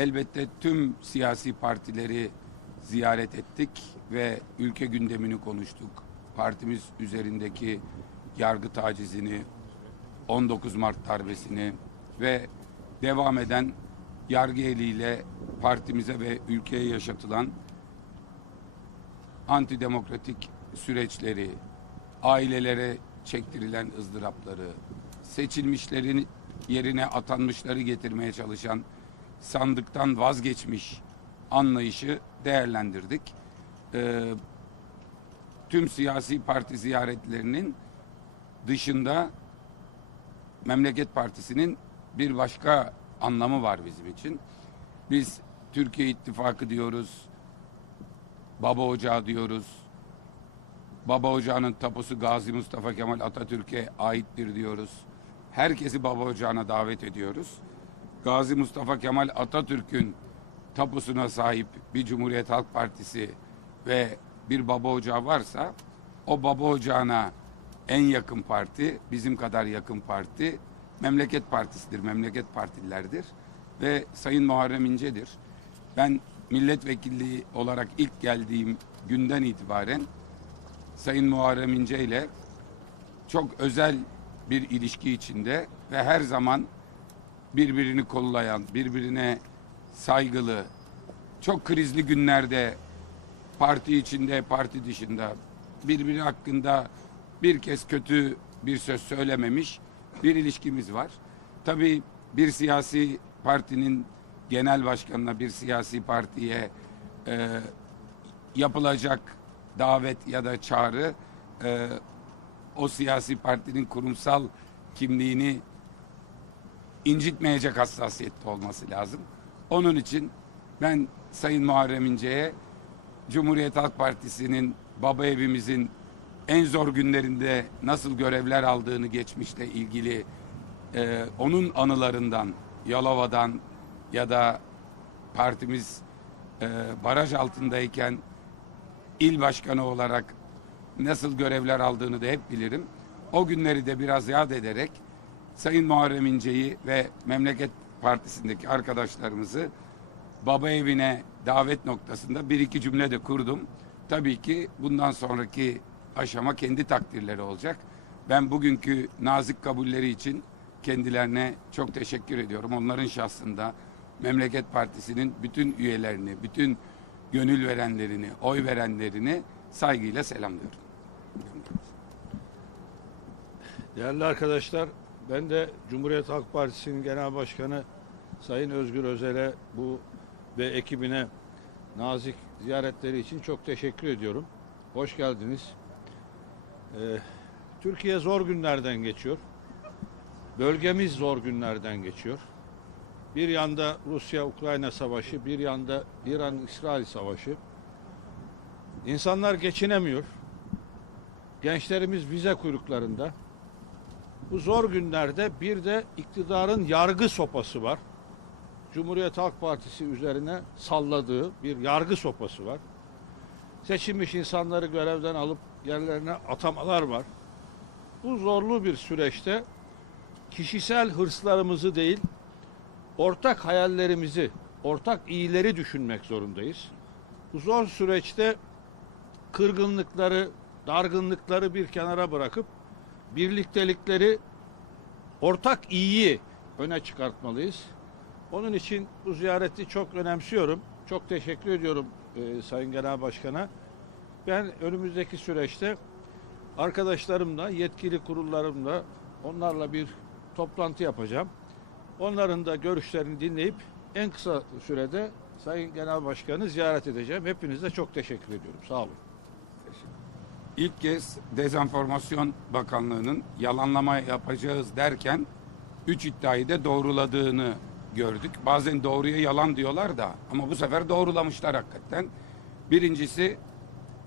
elbette tüm siyasi partileri ziyaret ettik ve ülke gündemini konuştuk. Partimiz üzerindeki yargı tacizini, 19 Mart darbesini ve devam eden yargı eliyle partimize ve ülkeye yaşatılan antidemokratik süreçleri, ailelere çektirilen ızdırapları, seçilmişlerin yerine atanmışları getirmeye çalışan sandıktan vazgeçmiş anlayışı değerlendirdik. Ee, tüm siyasi parti ziyaretlerinin dışında Memleket Partisi'nin bir başka anlamı var bizim için. Biz Türkiye İttifakı diyoruz, Baba Ocağı diyoruz. Baba Ocağı'nın tapusu Gazi Mustafa Kemal Atatürk'e aittir diyoruz. Herkesi Baba Ocağı'na davet ediyoruz. Gazi Mustafa Kemal Atatürk'ün tapusuna sahip bir Cumhuriyet Halk Partisi ve bir Baba Ocağı varsa o Baba Ocağı'na en yakın parti, bizim kadar yakın parti Memleket Partisi'dir, Memleket Partililerdir ve Sayın Muharrem İnce'dir. Ben milletvekilliği olarak ilk geldiğim günden itibaren Sayın Muharrem İnce ile çok özel bir ilişki içinde ve her zaman birbirini kollayan, birbirine saygılı, çok krizli günlerde parti içinde, parti dışında birbiri hakkında bir kez kötü bir söz söylememiş bir ilişkimiz var. Tabii bir siyasi partinin genel başkanına, bir siyasi partiye e, yapılacak davet ya da çağrı e, o siyasi partinin kurumsal kimliğini incitmeyecek hassasiyette olması lazım. Onun için ben Sayın Muharrem İnce'ye Cumhuriyet Halk Partisi'nin baba evimizin en zor günlerinde nasıl görevler aldığını geçmişte ilgili e, onun anılarından Yalova'dan ya da partimiz e, baraj altındayken il başkanı olarak nasıl görevler aldığını da hep bilirim. O günleri de biraz yad ederek Sayın Muharrem İnce'yi ve Memleket Partisi'ndeki arkadaşlarımızı baba evine davet noktasında bir iki cümle de kurdum. Tabii ki bundan sonraki aşama kendi takdirleri olacak. Ben bugünkü nazik kabulleri için kendilerine çok teşekkür ediyorum. Onların şahsında Memleket Partisi'nin bütün üyelerini, bütün gönül verenlerini, oy verenlerini saygıyla selamlıyorum. Değerli arkadaşlar, ben de Cumhuriyet Halk Partisi'nin Genel Başkanı Sayın Özgür Özel'e bu ve ekibine nazik ziyaretleri için çok teşekkür ediyorum. Hoş geldiniz. Ee, Türkiye zor günlerden geçiyor. Bölgemiz zor günlerden geçiyor. Bir yanda Rusya-Ukrayna savaşı, bir yanda İran-İsrail savaşı. İnsanlar geçinemiyor. Gençlerimiz vize kuyruklarında. Bu zor günlerde bir de iktidarın yargı sopası var. Cumhuriyet Halk Partisi üzerine salladığı bir yargı sopası var. Seçilmiş insanları görevden alıp yerlerine atamalar var. Bu zorlu bir süreçte kişisel hırslarımızı değil, ortak hayallerimizi, ortak iyileri düşünmek zorundayız. Bu zor süreçte kırgınlıkları, dargınlıkları bir kenara bırakıp birliktelikleri, ortak iyiyi öne çıkartmalıyız. Onun için bu ziyareti çok önemsiyorum. Çok teşekkür ediyorum e, Sayın Genel Başkan'a. Ben önümüzdeki süreçte arkadaşlarımla, yetkili kurullarımla onlarla bir toplantı yapacağım. Onların da görüşlerini dinleyip en kısa sürede Sayın Genel Başkan'ı ziyaret edeceğim. Hepinize çok teşekkür ediyorum. Sağ olun. İlk kez Dezenformasyon Bakanlığı'nın yalanlama yapacağız derken üç iddiayı da doğruladığını gördük. Bazen doğruya yalan diyorlar da ama bu sefer doğrulamışlar hakikaten. Birincisi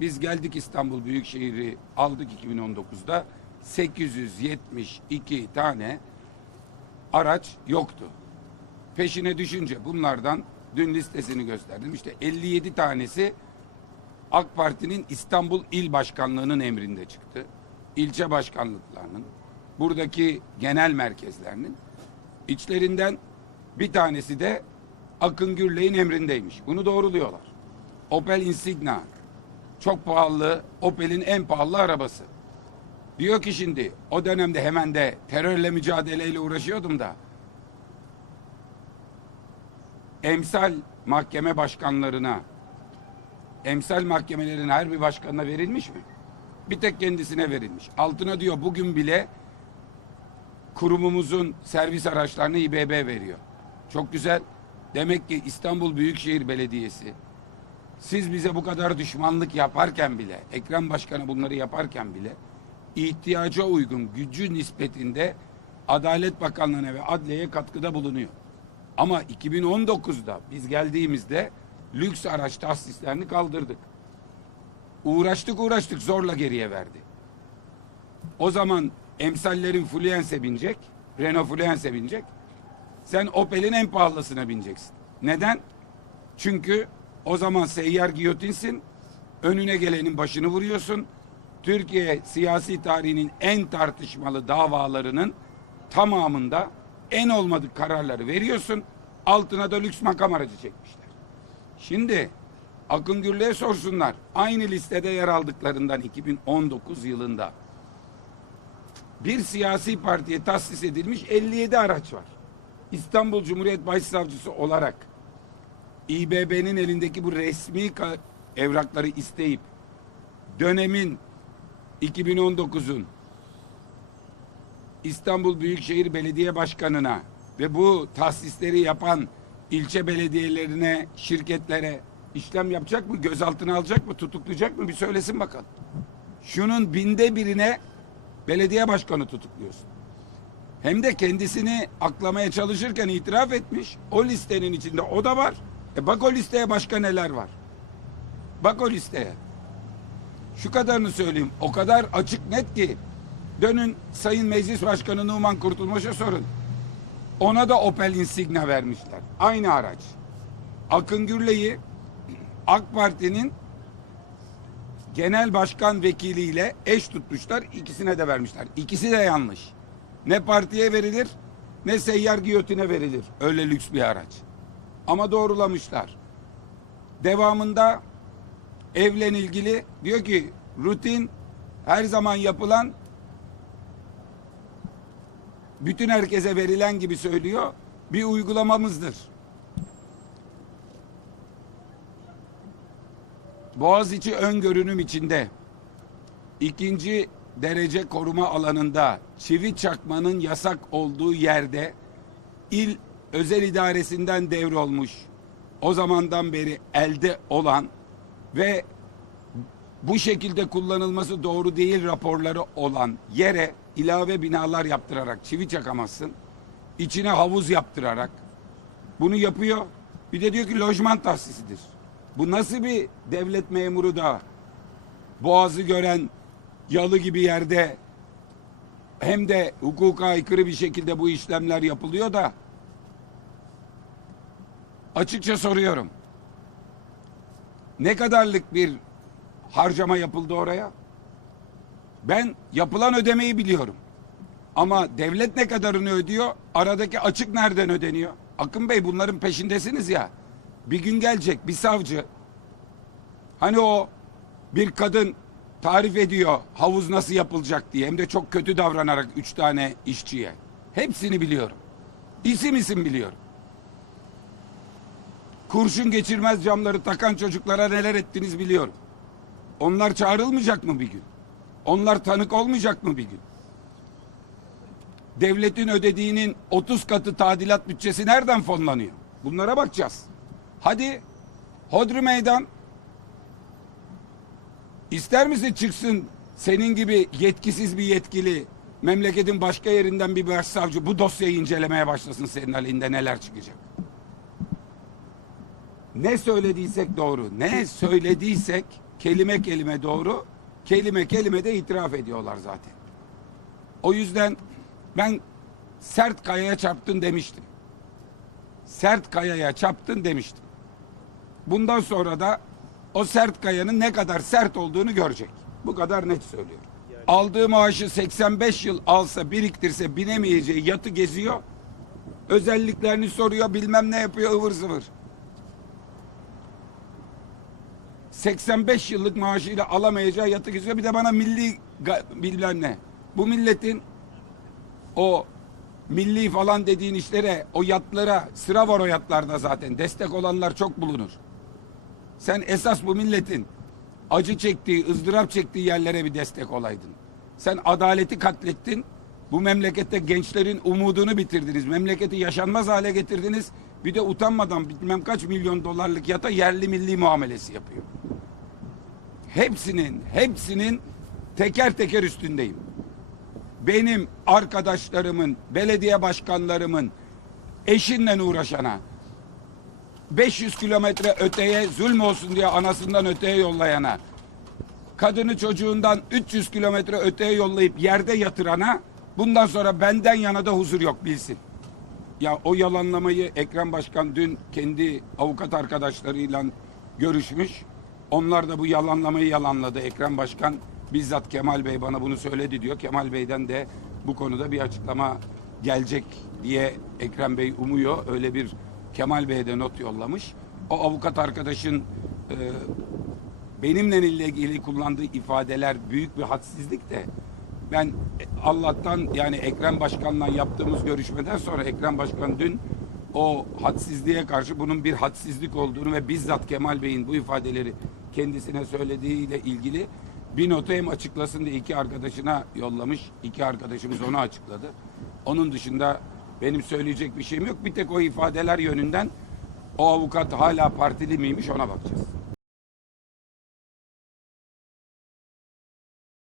biz geldik İstanbul Büyükşehir'i aldık 2019'da 872 tane araç yoktu. Peşine düşünce bunlardan dün listesini gösterdim. İşte 57 tanesi AK Parti'nin İstanbul İl Başkanlığı'nın emrinde çıktı. İlçe başkanlıklarının, buradaki genel merkezlerinin içlerinden bir tanesi de Akın Gürley'in emrindeymiş. Bunu doğruluyorlar. Opel Insigna çok pahalı, Opel'in en pahalı arabası. Diyor ki şimdi o dönemde hemen de terörle mücadeleyle uğraşıyordum da emsal mahkeme başkanlarına emsal mahkemelerin her bir başkanına verilmiş mi? Bir tek kendisine verilmiş. Altına diyor bugün bile kurumumuzun servis araçlarını İBB veriyor. Çok güzel. Demek ki İstanbul Büyükşehir Belediyesi siz bize bu kadar düşmanlık yaparken bile, Ekrem Başkan'a bunları yaparken bile ihtiyaca uygun gücü nispetinde Adalet Bakanlığı'na ve adliyeye katkıda bulunuyor. Ama 2019'da biz geldiğimizde lüks araç tahsislerini kaldırdık. Uğraştık uğraştık zorla geriye verdi. O zaman emsallerin Fluence'e binecek, Renault Fluence'e binecek. Sen Opel'in en pahalısına bineceksin. Neden? Çünkü o zaman seyyar giyotinsin, önüne gelenin başını vuruyorsun. Türkiye siyasi tarihinin en tartışmalı davalarının tamamında en olmadık kararları veriyorsun. Altına da lüks makam aracı çekmişler. Şimdi Akın Gürlü'ye sorsunlar. Aynı listede yer aldıklarından 2019 yılında bir siyasi partiye tahsis edilmiş 57 araç var. İstanbul Cumhuriyet Başsavcısı olarak İBB'nin elindeki bu resmi evrakları isteyip dönemin 2019'un İstanbul Büyükşehir Belediye Başkanı'na ve bu tahsisleri yapan ilçe belediyelerine, şirketlere işlem yapacak mı? Gözaltına alacak mı? Tutuklayacak mı? Bir söylesin bakalım. Şunun binde birine belediye başkanı tutukluyorsun. Hem de kendisini aklamaya çalışırken itiraf etmiş. O listenin içinde o da var. E bak o listeye başka neler var. Bak o listeye. Şu kadarını söyleyeyim. O kadar açık net ki. Dönün Sayın Meclis Başkanı Numan Kurtulmuş'a sorun. Ona da Opel Insigna vermişler. Aynı araç. Akın Gürley'i AK Parti'nin genel başkan vekiliyle eş tutmuşlar. ikisine de vermişler. İkisi de yanlış. Ne partiye verilir ne seyyar giyotine verilir. Öyle lüks bir araç. Ama doğrulamışlar. Devamında evle ilgili diyor ki rutin her zaman yapılan bütün herkese verilen gibi söylüyor bir uygulamamızdır. Boğaziçi ön görünüm içinde ikinci derece koruma alanında çivi çakmanın yasak olduğu yerde il özel idaresinden devrolmuş o zamandan beri elde olan ve bu şekilde kullanılması doğru değil raporları olan yere ilave binalar yaptırarak çivi çakamazsın. İçine havuz yaptırarak bunu yapıyor. Bir de diyor ki lojman tahsisidir. Bu nasıl bir devlet memuru da boğazı gören yalı gibi yerde hem de hukuka aykırı bir şekilde bu işlemler yapılıyor da açıkça soruyorum. Ne kadarlık bir harcama yapıldı oraya? Ben yapılan ödemeyi biliyorum. Ama devlet ne kadarını ödüyor? Aradaki açık nereden ödeniyor? Akın Bey bunların peşindesiniz ya. Bir gün gelecek bir savcı. Hani o bir kadın tarif ediyor havuz nasıl yapılacak diye. Hem de çok kötü davranarak üç tane işçiye. Hepsini biliyorum. İsim isim biliyorum. Kurşun geçirmez camları takan çocuklara neler ettiniz biliyorum. Onlar çağrılmayacak mı bir gün? Onlar tanık olmayacak mı bir gün? Devletin ödediğinin 30 katı tadilat bütçesi nereden fonlanıyor? Bunlara bakacağız. Hadi Hodri Meydan İster misin çıksın senin gibi yetkisiz bir yetkili memleketin başka yerinden bir başsavcı bu dosyayı incelemeye başlasın senin aleyhinde neler çıkacak? Ne söylediysek doğru, ne söylediysek kelime kelime doğru, kelime kelime de itiraf ediyorlar zaten. O yüzden ben sert kayaya çarptın demiştim. Sert kayaya çarptın demiştim. Bundan sonra da o sert kayanın ne kadar sert olduğunu görecek. Bu kadar net söylüyorum. Aldığı maaşı 85 yıl alsa biriktirse binemeyeceği yatı geziyor. Özelliklerini soruyor bilmem ne yapıyor ıvır zıvır. 85 yıllık maaşıyla alamayacağı yatık istiyor. Bir de bana milli bilmem ne. Bu milletin o milli falan dediğin işlere, o yatlara sıra var o yatlarda zaten. Destek olanlar çok bulunur. Sen esas bu milletin acı çektiği, ızdırap çektiği yerlere bir destek olaydın. Sen adaleti katlettin. Bu memlekette gençlerin umudunu bitirdiniz. Memleketi yaşanmaz hale getirdiniz. Bir de utanmadan bilmem kaç milyon dolarlık yata yerli milli muamelesi yapıyor. Hepsinin, hepsinin teker teker üstündeyim. Benim arkadaşlarımın, belediye başkanlarımın eşinle uğraşana, 500 kilometre öteye zulm olsun diye anasından öteye yollayana, kadını çocuğundan 300 kilometre öteye yollayıp yerde yatırana bundan sonra benden yana da huzur yok bilsin. Ya o yalanlamayı Ekrem Başkan dün kendi avukat arkadaşlarıyla görüşmüş. Onlar da bu yalanlamayı yalanladı. Ekrem Başkan bizzat Kemal Bey bana bunu söyledi diyor. Kemal Bey'den de bu konuda bir açıklama gelecek diye Ekrem Bey umuyor. Öyle bir Kemal Bey'e de not yollamış. O avukat arkadaşın e, benimle ilgili kullandığı ifadeler büyük bir hadsizlik de ben Allah'tan yani Ekrem Başkan'la yaptığımız görüşmeden sonra Ekrem Başkan dün o hadsizliğe karşı bunun bir hadsizlik olduğunu ve bizzat Kemal Bey'in bu ifadeleri kendisine söylediğiyle ilgili bir notu hem açıklasın diye iki arkadaşına yollamış. İki arkadaşımız onu açıkladı. Onun dışında benim söyleyecek bir şeyim yok. Bir tek o ifadeler yönünden o avukat hala partili miymiş ona bakacağız.